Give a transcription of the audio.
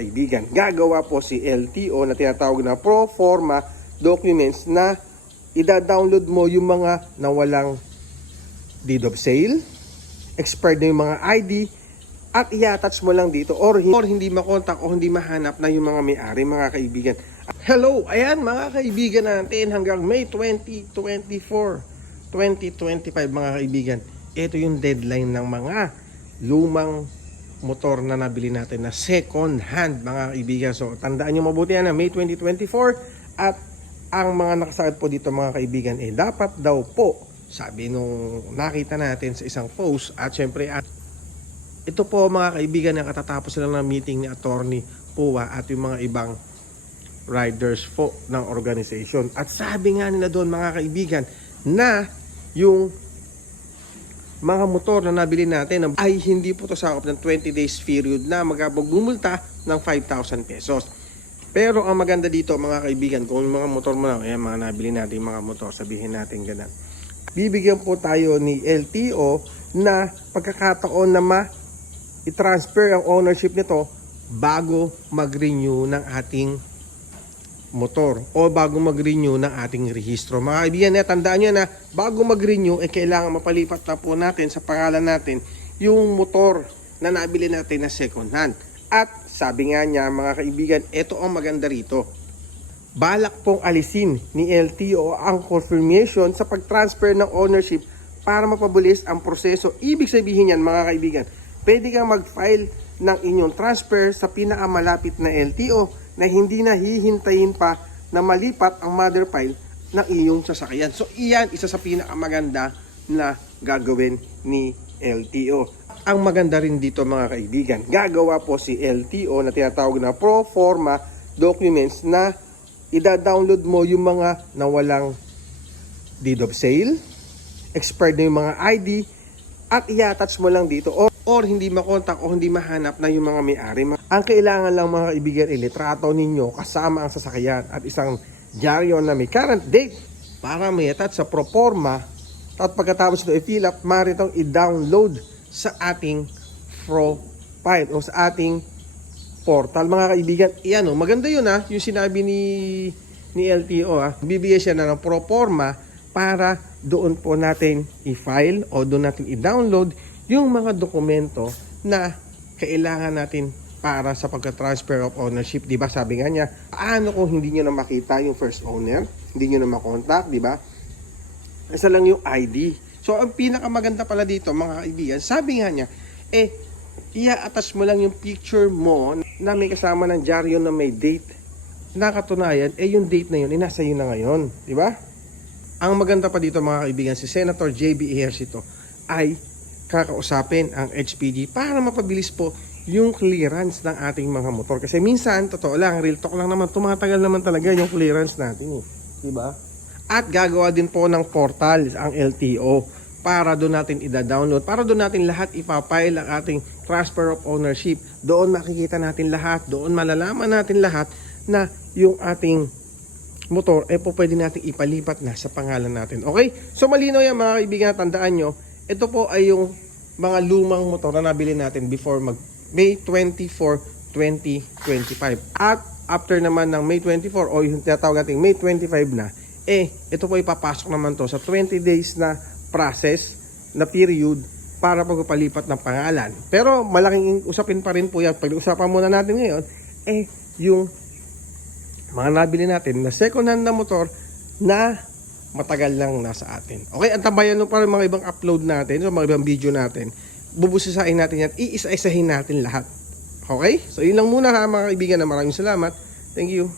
Kaibigan, gagawa po si LTO na tinatawag na pro forma documents na ida-download mo yung mga nawalang deed of sale, expired na yung mga ID, at i-attach mo lang dito or, or hindi makontak o hindi mahanap na yung mga may-ari mga kaibigan. Hello! Ayan mga kaibigan natin hanggang May 2024, 2025 mga kaibigan. Ito yung deadline ng mga lumang motor na nabili natin na second hand mga kaibigan. So tandaan nyo mabuti yan na May 2024 at ang mga nakasakit po dito mga kaibigan eh dapat daw po sabi nung nakita natin sa isang post at syempre at ito po mga kaibigan na katatapos lang ng meeting ni attorney Puwa at yung mga ibang riders po ng organization. At sabi nga nila doon mga kaibigan na yung mga motor na nabili natin ay hindi po to sakop ng 20 days period na magabagumulta ng 5,000 pesos. Pero ang maganda dito mga kaibigan, kung mga motor mo na, ayan mga nabili natin mga motor, sabihin natin ganun. Bibigyan po tayo ni LTO na pagkakataon na ma i-transfer ang ownership nito bago mag-renew ng ating motor o bago mag-renew ng ating rehistro. Mga kaibigan, eh, tandaan nyo na bago mag-renew, eh, kailangan mapalipat na po natin sa pangalan natin yung motor na nabili natin na second hand. At sabi nga niya mga kaibigan, ito ang maganda rito. Balak pong alisin ni LTO ang confirmation sa pag-transfer ng ownership para mapabilis ang proseso. Ibig sabihin yan mga kaibigan, pwede kang mag-file ng inyong transfer sa pinakamalapit na LTO na hindi na hihintayin pa na malipat ang mother file ng iyong sasakyan. So iyan isa sa pinakamaganda na gagawin ni LTO. Ang maganda rin dito mga kaibigan, gagawa po si LTO na tinatawag na pro forma documents na ida-download mo yung mga nawalang deed of sale, expired na yung mga ID, at i-attach mo lang dito or, hindi makontak o hindi mahanap na yung mga may-ari. Ang kailangan lang mga kaibigan ay litrato ninyo kasama ang sasakyan at isang dyaryo na may current date para may attach sa proforma at pagkatapos ito i-fill up, maaari itong i-download sa ating profile o sa ating portal mga kaibigan. Iyan o, maganda yun ha, yung sinabi ni ni LTO ha. Bibigyan siya na ng proforma para doon po natin i-file o doon natin i-download yung mga dokumento na kailangan natin para sa pagka-transfer of ownership, 'di ba? Sabi nga niya, paano kung hindi niyo na makita yung first owner, hindi niyo na makontak, 'di ba? Isa lang yung ID. So ang pinakamaganda pala dito, mga kaibigan, sabi nga niya, eh ia-attach mo lang yung picture mo na may kasama ng dyaryo na may date. Nakatunayan, eh yung date na yun, eh nasa yun na ngayon, 'di ba? Ang maganda pa dito mga kaibigan, si Senator JB Ejercito ay kakausapin ang HPG para mapabilis po yung clearance ng ating mga motor. Kasi minsan, totoo lang, real talk lang naman, tumatagal naman talaga yung clearance natin. Eh. Diba? At gagawa din po ng portal ang LTO para doon natin ida-download, para doon natin lahat ipapile ang ating transfer of ownership. Doon makikita natin lahat, doon malalaman natin lahat na yung ating motor, eh po pwede natin ipalipat na sa pangalan natin. Okay? So malinaw yan mga kaibigan, tandaan nyo, ito po ay yung mga lumang motor na nabili natin before mag May 24, 2025. At after naman ng May 24 o yung tinatawag natin May 25 na, eh ito po ipapasok naman to sa 20 days na process na period para pagpapalipat ng pangalan. Pero malaking usapin pa rin po yan. Pag-usapan muna natin ngayon, eh yung mga nabili natin na second hand na motor na matagal lang nasa atin. Okay, ang tambayan nyo pa rin mga ibang upload natin, so mga ibang video natin. Bubusisain natin yan, iisa-isahin natin lahat. Okay? So yun lang muna ha mga kaibigan na maraming salamat. Thank you.